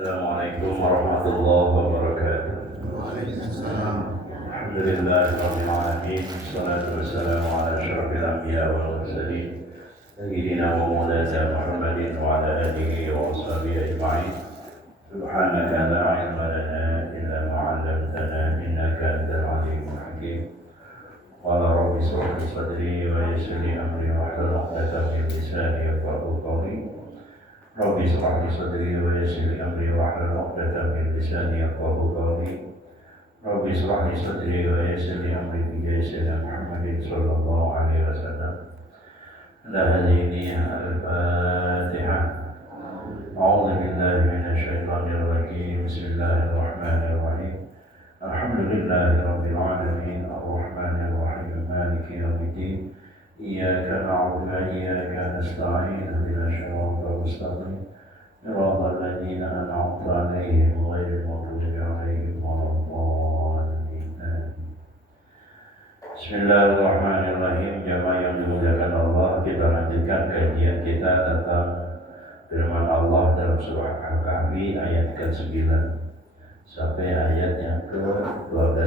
Assalamualaikum warahmatullahi wabarakatuh. Waalaikumsalam. Alhamdulillahirabbil alamin. Wassalatu wassalamu ala asyrafil anbiya wal mursalin. Sayyidina wa maulana Muhammadin wa ala alihi wa washabihi ajma'in. Subhanaka la ilma lana illa ma 'allamtana innaka antal alimul hakim. Qala rabbi ishrah li sadri wa yassir li amri wahlul 'uqdatam min lisani yafqahu qawli. Rabbi ishrah li sadri wa yassir li amri wahlul 'uqdatam min lisani yafqahu qawli. Rabbi ishrah li sadri wa yassir li amri bi sayyidina Muhammadin sallallahu alaihi wasallam. Ala hadhihi al-Fatihah. A'udzu billahi minasy syaithanir rajim. Bismillahirrahmanirrahim. Alhamdulillahi rabbil alamin. Ar-Rahmanir Rahim. Maliki yaumiddin. Iyyaka na'budu wa iyyaka nasta'in. Ihdinas siratal mustaqim. Siratal ladzina an'amta 'alaihim ghairil maghdubi 'alaihim waladdallin. Bismillahirrahmanirrahim. Jamaah yang dimuliakan Allah, kita lanjutkan kajian kita tentang firman Allah dalam surah Al-Kahfi ayat ke-9 sampai ayat yang ke-12.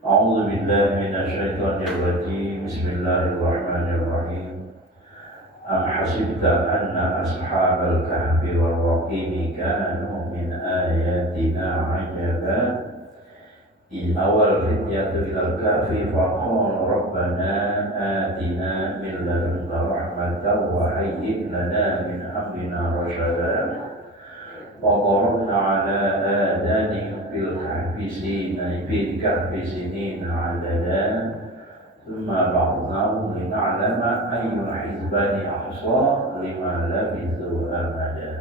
A'udzu billahi minasy syaithanir rajim. Bismillahirrahmanirrahim. Am hasibta anna ashabal kahfi wal raqim kanu min ayatina 'ajaba in awal fityatu ilal kahfi faqala rabbana atina min ladunka rahmatan wa hayyi' lana min amrina rasyada وضربنا على آذانهم في الكهف سنين عددا ثم بعضناهم لنعلم أي الحزبان أحصى لما لبثوا أمدا.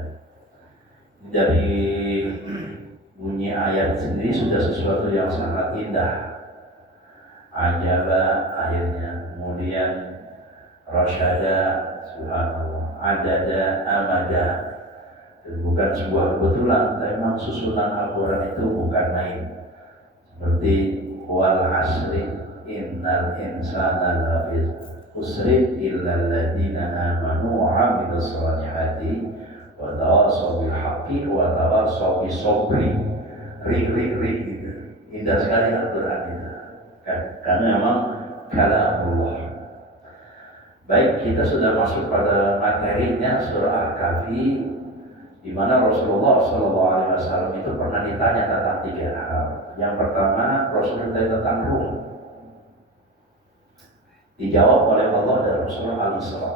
Dari bunyi ayat sendiri sudah sesuatu yang sangat indah. Ajaba akhirnya, kemudian rasyada, subhanallah, adada, amada. Bukan sebuah kebetulan, tapi memang susunan Al-Quran itu bukan main. Seperti wal asri innal insana lafi khusrin illa alladziina aamanu wa 'amilus shalihati wa tawassaw bil haqqi wa tawassaw bis sabri. Rik gitu. Indah sekali Al-Quran itu. Karena memang kalamullah. Baik, kita sudah masuk pada materinya surah Al-Kahfi, di mana Rasulullah SAW itu pernah ditanya tentang 3 hal. Yang pertama, Rasulullah ditanya tentang ruh. Dijawab oleh Allah dalam surah Al-Isra.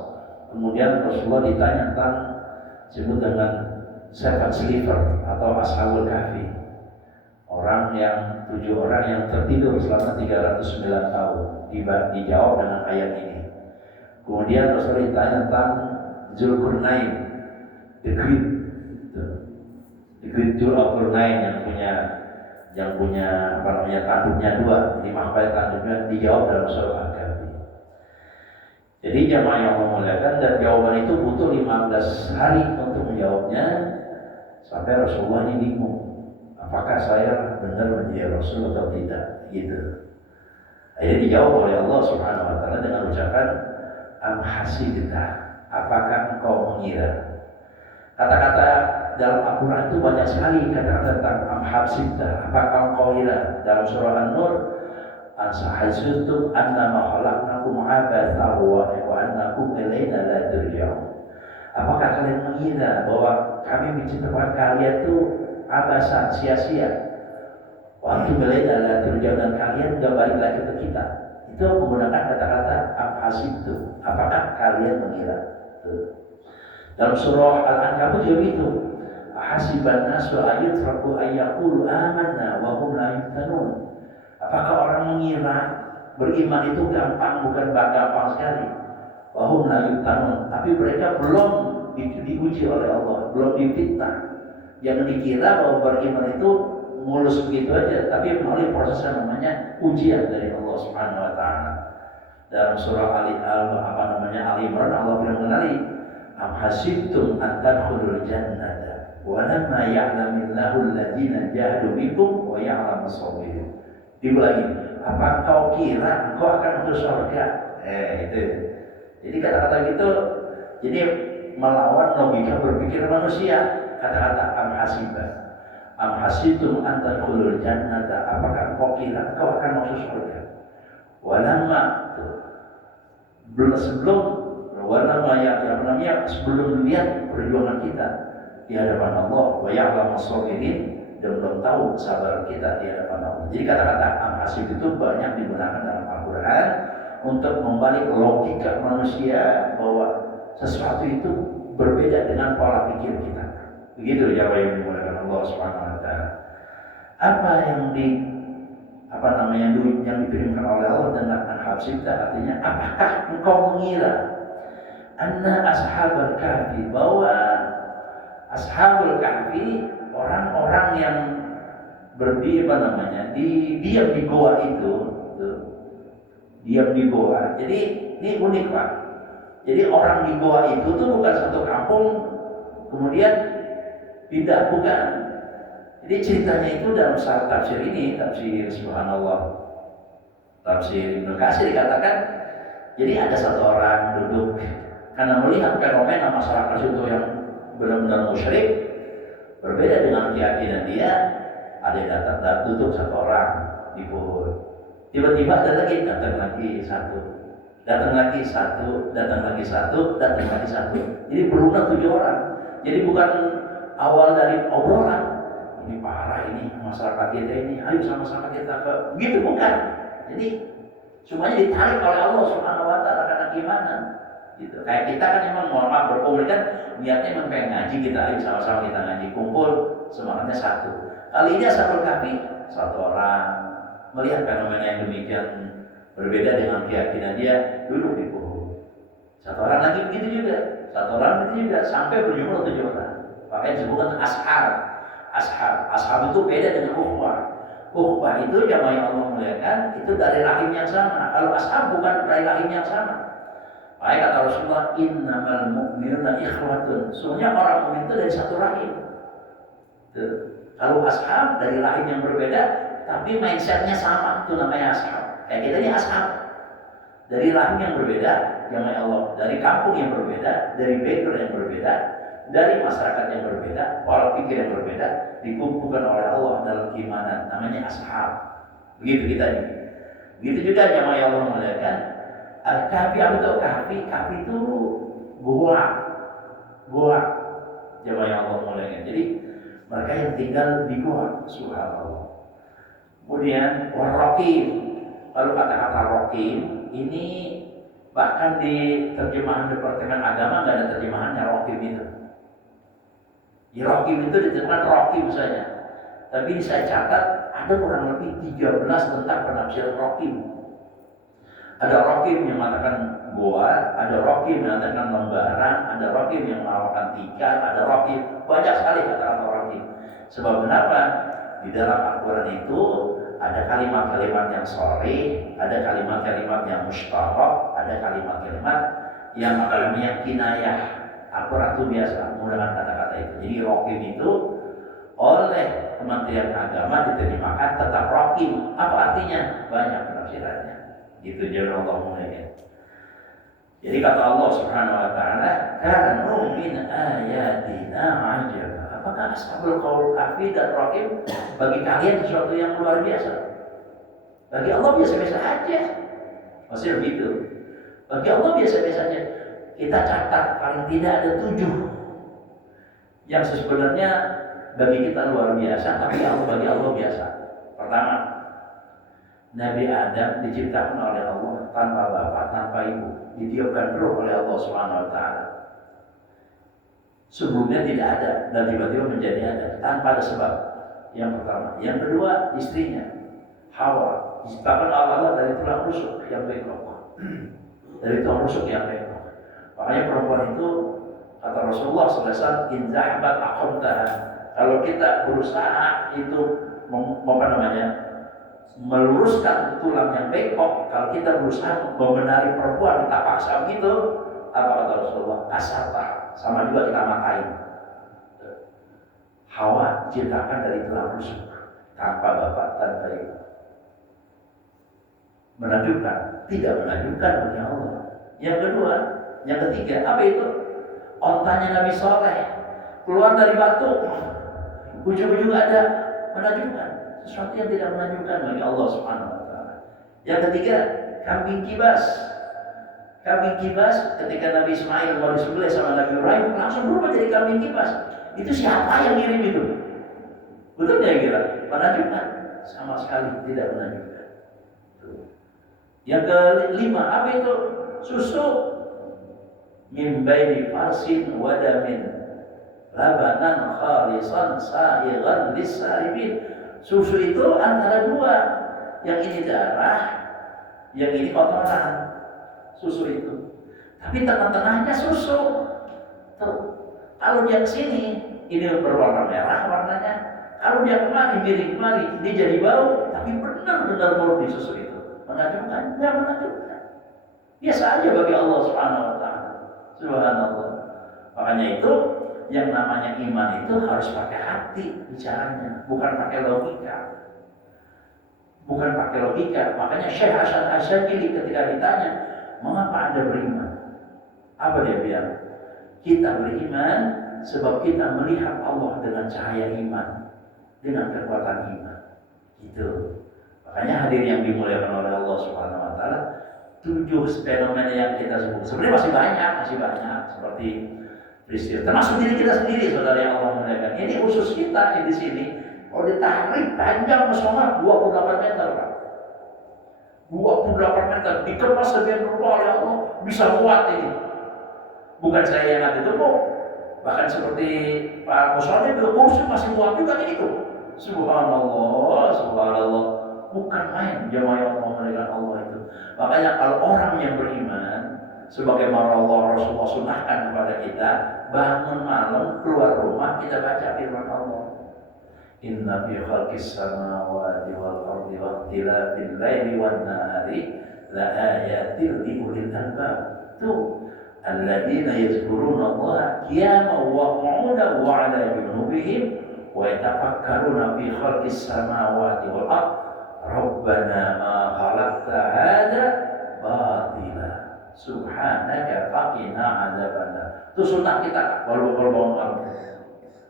Kemudian Rasulullah ditanya tentang disebut dengan seven sleeper atau ashabul kahfi. Orang yang 7 orang yang tertidur selama 309 tahun. Dijawab dengan ayat ini. Kemudian Rasulullah ditanya tentang Zulkarnain, the Great Zulkarnain yang punya tanduknya 2, 5 kali tanduknya, dijawab dalam surah Al-Kahfi. Jadi jamaah yang memuliakan, dan jawaban itu butuh 15 hari untuk menjawabnya, sampai Rasulullah ini bingung, apakah saya benar menjadi Rasul atau tidak, gitu. Akhirnya dijawab oleh Allah Subhanahu wa taala dengan ucapan am hasibta, apakah engkau mengira. Kata-kata dalam Al-Quran itu banyak sekali kata-kata tentang am hasibta, apakah engkau mengira. Dalam surah An-Nur, ansahazuntum annama khalaqnakum abatha wa annakum ilaina la turja'un. Apakah kalian mengira bahwa kami menciptakan kalian itu abasan, sia-sia, wa antum ilaina la turja'un, dan kalian tidak balik lagi ke kita. Itu menggunakan kata-kata am hasibtum, apakah kalian mengira. Dalam surah Al-Ankabut juga itu, hasiban nasu ayutraku ayyaqulu amanna wa hum la yuftanun. Apakah orang mengira beriman itu gampang? Bukan gampang sekali. Wa hum la yuftanun, tapi mereka belum diuji oleh Allah, belum difitnah. Jangan dikira bahwa beriman itu mulus begitu aja, tapi melalui proses yang namanya ujian dari Allah Subhanahu wa taala. Dalam surah Ali Imran, Allah bilang mengenai am hasibtum an tadkhulul jannata wa lamma ya'lamillahu alladziina jahadu minkum wa ya'lamus sabirin. Diulangi, apa kau kira engkau akan masuk surga? Itu. Jadi kata-kata gitu, jadi melawan logika berpikir manusia. kata-kata am hasibtum an tadkhulul jannata, apakah kau kira kau akan masuk surga? Walamma, sebelum sebelum lihat perjuangan kita di hadapan Allah, wa ya'lamu as-sabirin, dan belum tahu sabar kita di hadapan Allah. Jadi kata-kata am hasib itu banyak digunakan dalam Al-Quran untuk membalik logika manusia bahwa sesuatu itu berbeda dengan pola pikir kita. Begitu ya, yang dimulakan Allah Subhanahu wa taala. Apa yang dikirimkan oleh Allah dengan Al-Habsibta, artinya apakah engkau mengira anna ashabul kahfi, bahwa ashabul kahfi, orang-orang yang diam di goa itu, diam di goa. Jadi ini unik Pak. Jadi orang di goa itu tuh bukan satu kampung kemudian pindah, bukan. Jadi ceritanya itu dalam tafsir ini, tafsir subhanallah, tafsir Ibnu Katsir dikatakan, jadi ada satu orang duduk karena melihat fenomena masyarakat itu yang benar-benar musyrik, berbeda dengan keyakinan dia. Ada yang datang duduk satu orang di pohon, tiba-tiba datang lagi satu, datang lagi satu, jadi berulang 7 orang. Jadi bukan awal dari obrolan, ini parah ini masyarakat kita ini, ayo sama-sama kita ke, gitu bukan. Jadi semuanya ditarik oleh Allah Subhanahu wa taala karena gimana gitu. Kayak kita kan memang mohon maaf berkumpul kan niatnya memang pengen ngaji, kita ayo sama-sama kita ngaji, kumpul semangatnya satu. Kali ini Ashabul Kahfi satu orang melihat fenomena yang demikian berbeda dengan keyakinan dia, duduk di pohon. Satu orang lagi begitu juga, sampai berjumlah 7 orang. Makanya disebutkan ashab. Ashab itu beda dengan ukhwah. Ukhwah itu jamaah yang Allah muliakan, itu dari rahim yang sama. Kalau ashab bukan dari rahim yang sama. Makanya kata Rasulullah, innamal mu'minuna ikhwatun. Sebenarnya orang mukmin itu dari satu rahim. Kalau ashab dari rahim yang berbeda, tapi mindsetnya sama, itu namanya ashab. Kayak kita ini ashab. Dari rahim yang berbeda, jamaah Allah, dari kampung yang berbeda, dari background yang berbeda, dari masyarakat yang berbeda, pola pikir yang berbeda, dikumpulkan oleh Allah dalam keimanan, namanya ashab. Begitu kita ini. Begitu juga jamaah yang Allah muliakan. Al-Kahfi, apa itu Kahfi? Kahfi itu gua. Jamaah yang Allah muliakan. Jadi mereka yang tinggal di gua, subhanallah. Kemudian warrokim. Lalu kata-kata rokim ini bahkan di terjemahan Departemen Agama nggak ada terjemahannya rokim itu. Ya, rokim itu diterjemahkan rokim saja. Tapi saya catat ada kurang lebih 13 tentang penafsiran rokim. Ada rokim yang mengatakan goa, ada rokim yang mengatakan lembaran, ada rokim yang mengatakan tikar, ada rokim, banyak sekali kata-kata rokim. Sebab kenapa? Di dalam Al-Quran itu ada kalimat-kalimat yang sharih, ada kalimat-kalimat yang mushtaqah, ada kalimat-kalimat yang namanya kinayah. Al-Quran itu biasa menggunakan kata-kata itu. Jadi rokim itu oleh Kementerian Agama diterjemahkan tetap rokim. Apa artinya? Banyak penafsirannya. Gitu jadi Allah mulainya. Jadi kata Allah Subhanahu wa taala, kanu min ayatina ajaba. Apakah Ashabul Kahfi dan rokim bagi kalian sesuatu yang luar biasa? Bagi Allah biasa-biasa aja. Maksudnya begitu. Bagi Allah biasa-biasa aja. Kita catat paling tidak ada 7 yang sebenarnya bagi kita luar biasa, tapi bagi Allah biasa. Pertama, Nabi Adam diciptakan oleh Allah tanpa bapak, tanpa ibu, ditiupkan roh oleh Allah Subhanahu wa taala. Sebelumnya tidak ada dan tiba-tiba menjadi ada tanpa ada sebab. Yang pertama. Yang kedua, istrinya Hawa diciptakan Allah dari tulang rusuk yang bengkok. Dari tulang rusuk yang bengkok. Makanya perempuan itu kata Rasulullah SAW, in zahabat aqamtaha. Kalau kita berusaha itu meluruskan tulang yang bengkok, kalau kita berusaha membenari perempuan, kita paksa begitu, apa kata Rasulullah? Kasarta, sama juga kita matain. Hawa diciptakan dari tulang rusuk, tanpa bapak, tanpa ibu. Menakjubkan? Tidak menakjubkan bagi Allah. Yang kedua, yang ketiga, apa itu? Ontanya Nabi Soleh. keluar dari batu, ujung-ujung ada menakjubkan, sesuatu yang tidak menakjubkan bagi Allah Subhanahu wa taala. Yang ketiga, kambing kibas. Kambing kibas ketika Nabi Ismail mau disembelih sama Nabi Ibrahim langsung berubah jadi kambing kibas. Itu siapa yang ngirim itu? Betul ya kira? Menakjubkan? Sama sekali tidak menakjubkan. Yang kelima, apa itu? Susu. Min baini farsin wa damin labanan khalisan sa'igan lis-saribin. Susu itu antara dua, yang ini darah, yang ini kotoran. Susu itu, tapi tengah-tengahnya susu. Tuh, kalau dia kesini, ini berwarna merah warnanya. Kalau dia kemari, miring kemari, dia jadi bau, tapi benar-benar murni susu itu. Menakjubkan? Enggak menakjubkan. Biasa aja bagi Allah Subhanahu wa taala. Subhanallah. Makanya itu yang namanya iman itu harus pakai hati bicaranya, bukan pakai logika. Bukan pakai logika. Makanya Syekh Hasan Asy'ari ketika ditanya, mengapa Anda beriman? Apa dia bilang? Kita beriman sebab kita melihat Allah dengan cahaya iman, dengan kekuatan iman. Gitu. Makanya hadir yang dimuliakan oleh Allah Subhanahu wa taala, 7 fenomena yang kita sebut. Sebenarnya masih banyak seperti peristiwa. Termasuk diri kita sendiri, saudara yang Allah muliakan. Ini khusus kita di sini. Kalau ditarik panjang musola 28 meter, Pak. 28 meter dikemas sebagian rupa oleh Allah, bisa muat ini. Bukan saya yang ada gemuk, bahkan seperti Pak Musoleh kursi masih muat juga itu. Subhanallah, subhanallah. Bukan main jamaah yang memuliakan Allah itu. Makanya kalau orang yang beriman, sebagaimana Allah Rasulullah sunahkan kepada kita, bangun malam keluar rumah kita baca firman Allah. Inna fi khalqis samawati wal ardi wa ikhtilafil laili wan nahari la ayatin li ulil albab. Tuh, alladzina yazkuruna Allah qiyaman wa qu'udan wa 'ala junubihim wa yatafakkaruna fi khalqis samawati wal ardi rabbana ma khalaqta hadza batila subhanaka faqina 'adzabannar. Itu sunnah kita kalau bangun malam.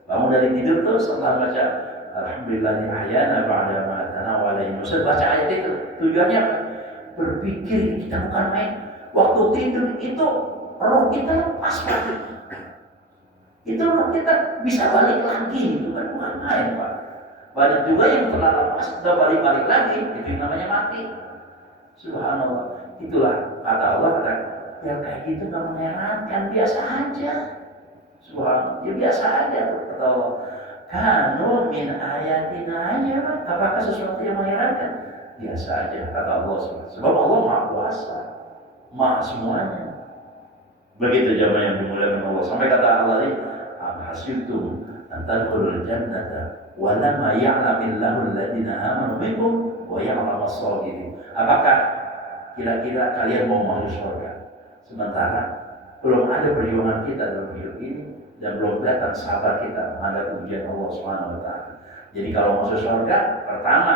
Bangun dari tidur tuh setelah baca Alhamdulillahi ahyana ba'da ma atana wa alayhi wasallam, baca ayat itu. Tujuannya apa? Berpikir kita bukan main. Waktu tidur itu roh kita lepas, Pak. Itu roh kita bisa balik lagi, itu kan bukan main, Pak. Banyak juga yang telah lepas sudah balik lagi, itu yang namanya mati. Subhanallah. Itulah kata Allah, yang kayak gitu nggak mengherankan, biasa aja. Subhanallah, ya biasa aja kata Allah. Kanu min ayatina aja, Pak. Apakah sesuatu yang mengherankan? Biasa aja kata Allah. Sebab Allah Maha Kuasa, Maha semuanya. Begitu jamaah yang dimuliakan Allah. Sampai kata Allah ini, "Amhasibtum an tadkhulul jannata wa lam ya'lamillahu alladziina aamanu minkum wa ya'lamu as-sabirin." Apakah kira-kira kalian mau masuk surga sementara belum ada perjuangan kita dalam hidup ini dan belum datang sabar kita menghadapi ujian Allah Subhanahu wa taala. Jadi kalau masuk surga, pertama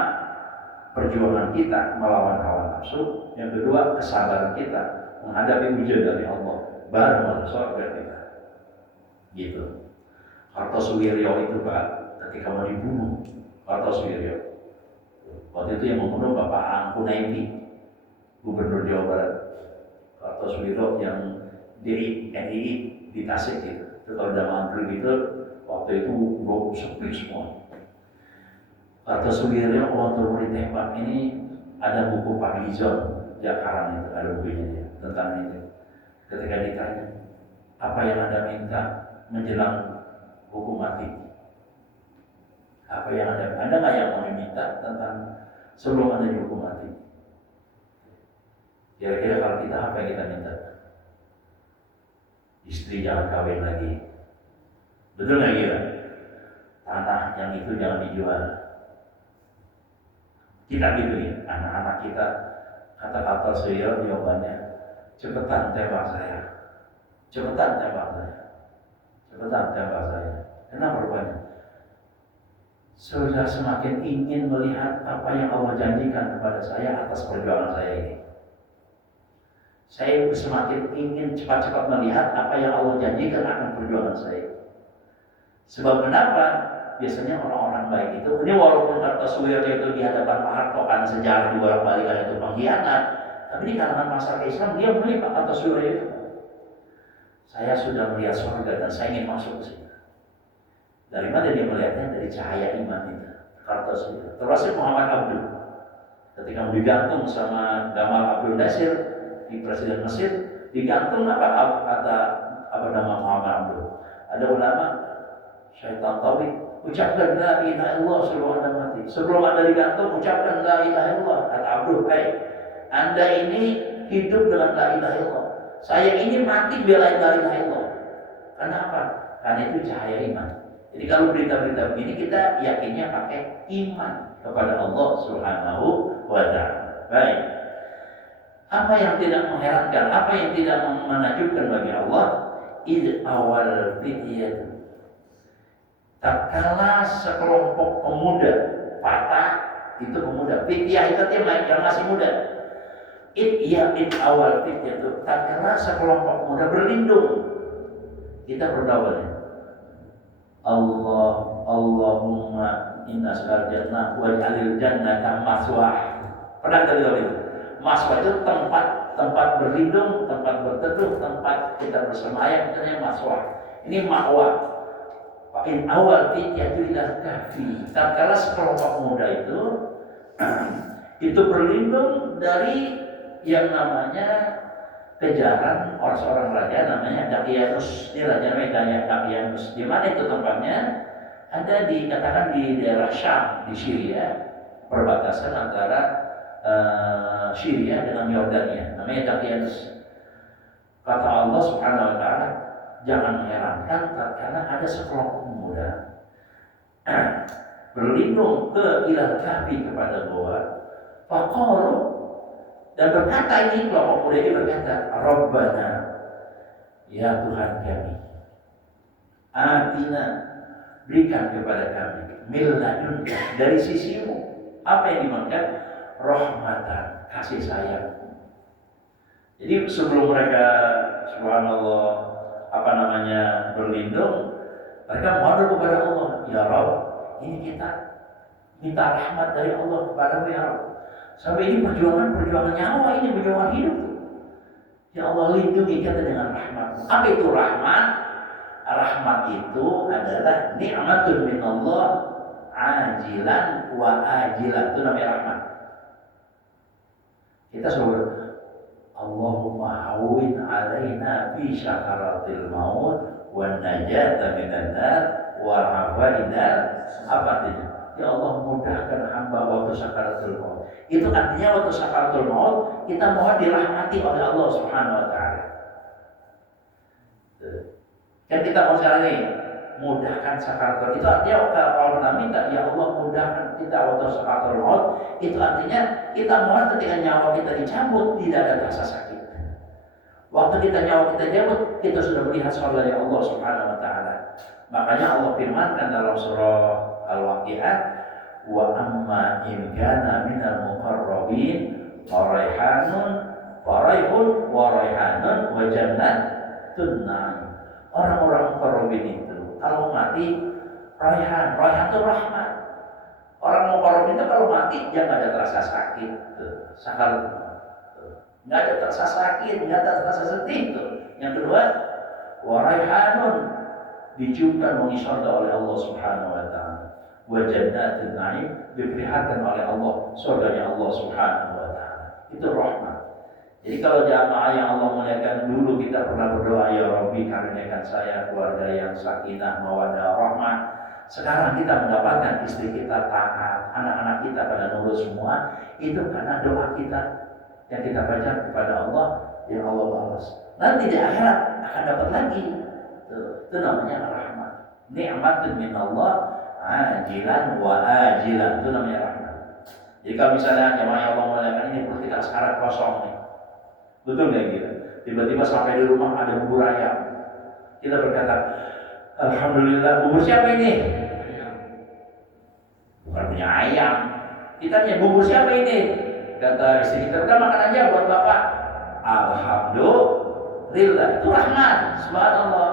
perjuangan kita melawan hawa nafsu, yang kedua kesabaran kita menghadapi ujian dari Allah, baru masuk surga kita. Gitu. Kartosuwiryo itu, Pak, ketika mau dibunuh, Kartosuwiryo. Waktu itu yang membunuh Bapak Angku Naimpi, Gubernur Jawa Barat. Kartosuwiryo yang di NII di Tasik gitu. Itu kalau zaman itu waktu itu sepi semua. Kartosuwiryo waktu ditembak ini ada buku Pak Lizon Jakarta itu, ada bukunya dia tentang ini. Ketika ditanya, apa yang Anda minta menjelang hukum mati? Apa yang Anda nggak yang mau diminta tentang sebelum Anda dihukum mati? Kira-kira kalau kita apa yang kita minta? Istri jangan kawin lagi. Betul nggak kira? Tanah yang itu jangan dijual. Kita gitu ya, anak-anak kita kata-kata saya jawabannya, cepetan tembak saya. Cepetan tembak saya. Cepetan tembak saya. Kenapa rupanya? Sudah semakin ingin melihat apa yang Allah janjikan kepada saya atas perjuangan saya ini. Saya semakin ingin cepat-cepat melihat apa yang Allah janjikan akan perjuangan saya. Sebab kenapa? Biasanya orang-orang baik itu, ini walaupun Kartosuwiryo itu di hadapan Pak Harto karena sejarah dibolak-balikan itu pengkhianat, tapi di kalangan masyarakat Islam dia melihat Pak Kartosuwiryo itu, saya sudah melihat surga dan saya ingin masuk ke sini. Dari mana dia melihatnya? Dari cahaya iman itu. Kartosuwiryo. Termasuk Muhammad Abduh, ketika mau digantung sama Gamal Abdul Nasir di Presiden Mesir, digantung apa kata apa nama Muhammad Abduh? Ada ulama Syaitan Tauhid, ucapkan la ilaha illallah sebelum anda mati. Sebelum anda digantung, ucapkan la ilaha illallah. Kata Abdul, anda ini hidup dengan la ilaha illallah. Saya ini mati belain la ilaha illallah. Kenapa? Karena itu cahaya iman. Jadi kalau berita-berita begini kita yakinnya pakai iman kepada Allah Subhanahu wa Ta'ala. Baik. Apa yang tidak mengherankan, apa yang tidak menakjubkan bagi Allah? Id awal fityah. Tatkala sekelompok pemuda, patah itu pemuda, fityah itu yang masih muda. Id awal fityah itu tatkala sekelompok pemuda berlindung. Kita berdoa ya. Allahumma inna as'al jannah waj'alil jannata maswah. Pernah kita bilang itu? Maswah itu tempat berlindung, tempat berteduh, tempat kita bersemayam, itu namanya maswah. Ini ma'wa. In awal fityatu ila kahfi. Tatkala sekelompok pemuda itu berlindung dari yang namanya kejaran seorang raja namanya Dakianus. Ini raja namanya Dakianus. Di mana itu tempatnya? Ada dikatakan di daerah Syam di Syria, perbatasan antara Syria dengan Yordania. Namanya Dakianus. Kata Allah Subhanahu wa Ta'ala, jangan herankan karena ada sekelompok pemuda berlindung ke ilal kahfi kepada goa. Faqalu, dan berkata ini kelompok pemuda ini berkata, Rabbana, ya Tuhan kami, atina, berikan kepada kami min ladunka, dari sisimu. Apa yang dimaksud? Rahmatan, kasih sayang. Jadi sebelum mereka subhanallah berlindung, mereka mohon kepada Allah, ya Rabb, ini kita minta rahmat dari Allah kepadamu ya Rabb. Sampai ini perjuangan nyawa, ini perjuangan hidup. Ya Allah, lindungi kita dengan rahmat. Apa itu rahmat? Rahmat itu adalah ni'matun min Allah ajilan wa ajilan. Itu namanya rahmat. Kita selalu Allahumma hawwin alaina fi syakaratil maut wan najata minan nar wa afaidal abatin. Ya Allah, mudahkan hamba waktu sakaratul maut. Itu artinya waktu sakaratul maut kita mohon dirahmati oleh Allah Subhanahu wa Ta'ala. Kan kita mau sekarang nih, mudahkan sakaratul. Itu artinya kalau kita minta, ya Allah mudahkan kita waktu sakaratul maut. Itu artinya kita mohon ketika nyawa kita dicabut tidak ada rasa sakit. Waktu kita nyawa kita cabut, kita sudah melihat surga dari Allah Subhanahu wa Ta'ala. Makanya Allah firmankan dalam surah Al-Waqi'ah, wa amma in kana minal muqarrabin faraihanun wa raihanun wa jannatun na'im. Orang-orang muqarrabin itu kalau mati raihan itu rahmat. Orang muqarrabin itu kalau mati dia enggak ada terasa sakit, sakaratul maut. Enggak ada terasa sakit, enggak ada terasa sedih tuh. Yang kedua, wa raihanun, diciumkan wangi surga oleh Allah Subhanahu wa Ta'ala. Wa jannatin na'im, diperlihatkan oleh Allah surganya Allah Subhanahu wa Ta'ala. Itu rahmat. Jadi kalau jamaah yang Allah muliakan, dulu kita pernah berdoa, ya Rabbi karuniakan saya keluarga yang sakinah mawaddah rahmah. Sekarang kita mendapatkan istri kita taat, anak-anak kita pada nurut semua, itu karena doa kita yang kita baca kepada Allah, yang Allah balas. Nanti di akhirat akan dapat lagi. Itu namanya rahmat. Ni'matun min Allah ajilan wa ajilan. Itu namanya rahmat. Jadi kalau misalnya jamaah yang Allah muliakan ini perut kita sekarang kosong nih, betul nggak gitu? Tiba-tiba sampai di rumah ada bubur ayam. Kita berkata, alhamdulillah, bubur siapa ini? Bukan punya ayam. Kita tanya, bubur siapa ini? Kata istri kita, udah makan aja buat bapak. Alhamdulillah, itu rahmat. Subhanallah.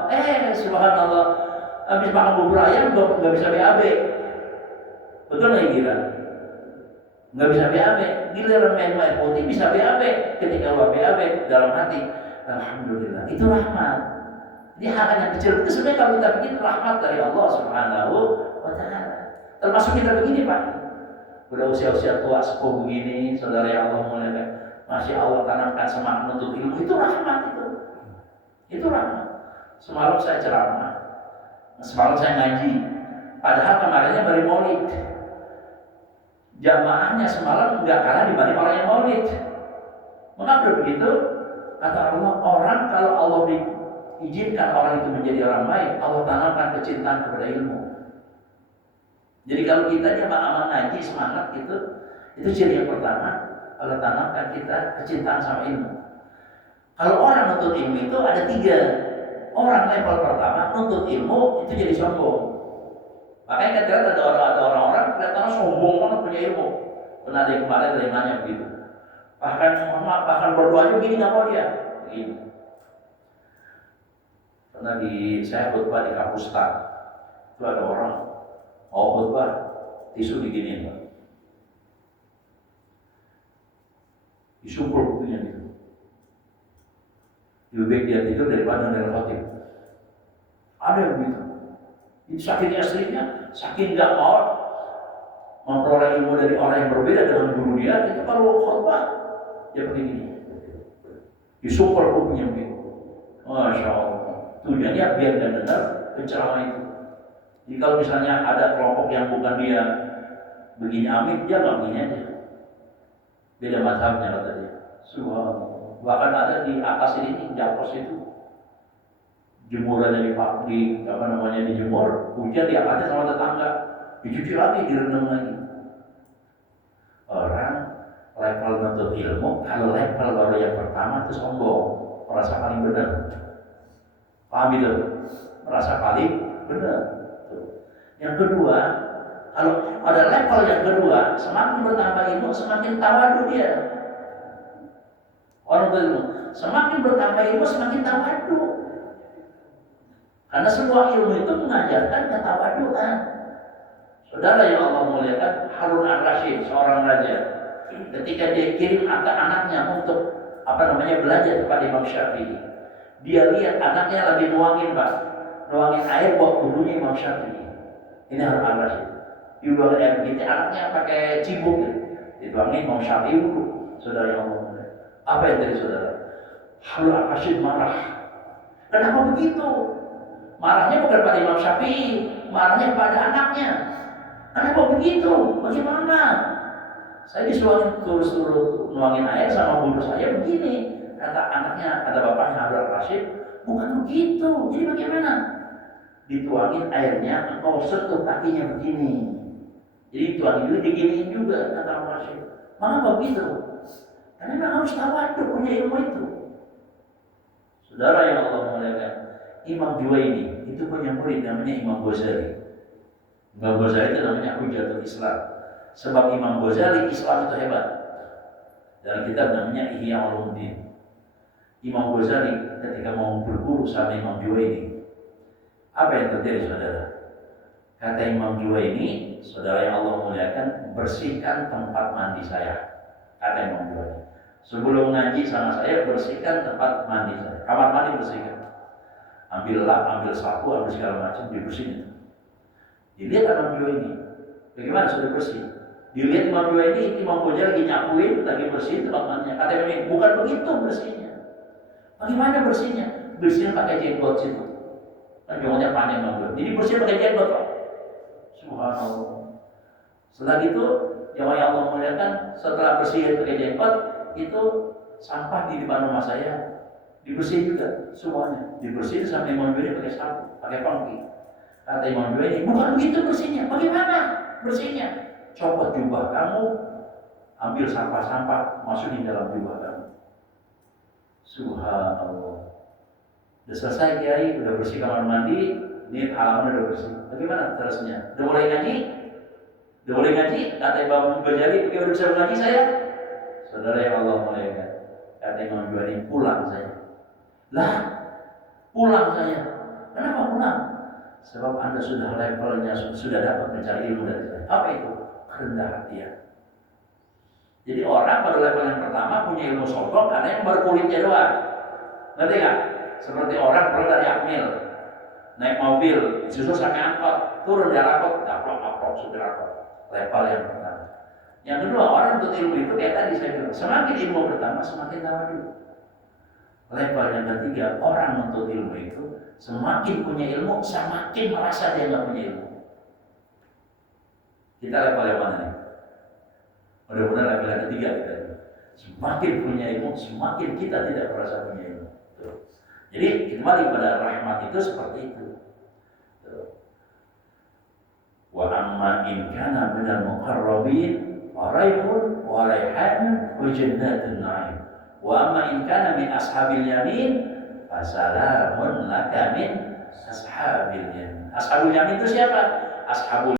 Subhanallah. Habis makan bubur ayam nggak bisa BAB. Betul nggak kira? Nggak bisa BAB. Giliran minum air putih bisa BAB. Ketika luar BAB dalam hati, alhamdulillah. Itu rahmat. Ini hal yang kecil itu sebenarnya kalau kita bikin rahmat dari Allah Subhanahu wa Ta'ala. Termasuk kita begini Pak. Udah usia-usia tua sepuh begini, saudara yang Allah muliakan, masih Allah tanamkan semangat menuntut ilmu, itu rahmat itu. Itu rahmat. Semalam saya ceramah, semalam saya ngaji. Padahal kemarinnya baru maulid. Jamaahnya semalam nggak kalah dibanding orang yang maulid. Mengapa begitu? Kata Allah, orang kalau Allah izinkan orang itu menjadi orang baik, Allah tanamkan kecintaan kepada ilmu. Jadi kalau kita aman ngaji semangat gitu, itu ciri yang pertama, Allah tanamkan kita kecintaan sama ilmu. Kalau orang nuntut ilmu itu ada 3. Orang level pertama nuntut ilmu itu jadi sombong. Makanya kadang ada orang-orang kelihatannya sombong banget punya ilmu. Pernah ada yang kemarin dari nanya begitu. Bahkan berdoanya begini nggak mau dia. Begini. Pernah saya khutbah di kampus TAN. Itu ada orang mau khutbah, tisu diginiin Pak. Disumpul bukunya gitu. Lebih baik dia tidur daripada dari khotib. Ada yang begitu. Ini saking aslinya, saking nggak mau memperoleh ilmu dari orang yang berbeda dengan guru dia, itu kalau khotbah dia begini. Disumpul bukunya begitu. Masya Allah. Tujuannya biar dia dengar pencerahan itu. Jadi kalau misalnya ada kelompok yang bukan dia begini amin, dia nggak begini aja. Beda mazhabnya kata dia. Subhanallah. Bahkan ada di atas ini, di atas itu jemurannya dijemur, hujan di atasnya sama tetangga, dicuci lagi, direndam lagi. Orang level menuntut ilmu, kalau level baru yang pertama itu sombong, merasa paling benar. Paham itu? Merasa paling benar. Yang kedua, kalau pada level yang kedua, semakin bertambah ilmu, semakin tawadu dia. Orang berilmu, semakin bertambah ilmu, semakin tawadu. Karena semua ilmu itu mengajarkan ketawaduan. Saudara yang Allah muliakan, Harun al-Rashid, seorang raja, ketika dia kirim anaknya untuk belajar kepada Imam Syafi'i, dia lihat anaknya lagi nuangin air buat tubuhnya Imam Syafi'i. Ini Harun al-Rashid. Dibuangin air begitu, anaknya pakai cibuk, dituangin Imam Syafi'i dulu. Saudara yang Allah muliakan, apa yang dari saudara? Harun al-Rashid marah. Kenapa begitu? Marahnya bukan pada Imam Syafi'i, marahnya kepada anaknya. Kenapa begitu? Bagaimana? Saya disuruh nuangin air sama guru saya begini. Kata anaknya, kata bapaknya Harun al-Rashid, bukan begitu. Jadi bagaimana? Dituangin airnya, engkau sentuh kakinya begini. Jadi tuangin juga, diginiin juga, kata al-Rashid. Mengapa begitu? Karena memang harus tawadu punya ilmu itu. Saudara yang Allah muliakan, Imam Juwaini itu punya murid namanya Imam Ghazali. Imam Ghazali itu namanya Hujatul Islam. Sebab Imam Ghazali Islam itu hebat. Dalam kitab namanya Ihya Ulumuddin. Imam Ghazali ketika mau berguru sama Imam Juwaini, apa yang terjadi saudara? Kata Imam Juwaini, saudara yang Allah muliakan, bersihkan tempat mandi saya. Kata Imam Juwaini, sebelum ngaji sama saya, bersihkan tempat mandi saya. Kamar mandi bersihkan. Ambil lap, ambil sapu, ambil segala macam, dibersihin. Dilihat Imam Juwaini, bagaimana sudah bersih? Dilihat Imam Juwaini, Imam Ghazali lagi nyapuin, lagi bersihin tempat mandinya. Kata Imam Juwaini, bukan begitu bersihnya. Bagaimana bersihnya? Bersihnya pakai jenggot situ. Kan jenggotnya panjang banget. Jadi bersih pakai jenggot Pak. Subhanallah. Setelah itu, yang Allah muliakan, setelah bersihin pakai jenggot, itu sampah di depan rumah saya dibersihin juga semuanya. Dibersihin sama Imam Juwaini pakai sapu, pakai pangki. Kata Imam Juwaini, bukan begitu bersihnya. Bagaimana bersihnya? Copot jubah kamu, ambil sampah-sampah, masukin dalam jubah kamu. Subhanallah. Udah selesai Kiai, udah bersih kamar mandi, ini halaman udah bersih. Bagaimana terusnya? Udah mulai ngaji? Udah mulai ngaji? Kata Imam Ghazali, udah bisa ngaji saya? Saudara yang Allah muliakan, kata Imam Juwaini, pulang saya. Lah, pulang saya. Kenapa pulang? Sebab Anda sudah levelnya, sudah dapat mencari ilmu dari saya. Apa itu? Kerendah hatian. Jadi orang pada level yang pertama punya ilmu sombong karena yang baru kulitnya doang. Ngerti nggak? Seperti orang pulang dari Akmil, naik mobil, disusul sampai angkot, turun dari angkot, daplok supir angkot. Level yang pertama. Yang kedua, orang untuk ilmu itu kayak tadi saya bilang, semakin ilmu bertambah semakin tawadu. Level yang ketiga, orang untuk ilmu itu semakin punya ilmu, semakin merasa dia nggak punya ilmu. Kita level yang mana nih? Mudah-mudahan level yang ketiga kita. Semakin punya ilmu, semakin kita tidak merasa punya ilmu. Tuh. Jadi kembali pada rahmat itu seperti itu. Wa amma in kana minal muqarrabin wa rayhun wa rayhanun wa jannatun na'im. Wa amma in kana min ashabil yamin fasalamun laka min ashabil yamin. Ashabul yamin itu siapa? Ashabul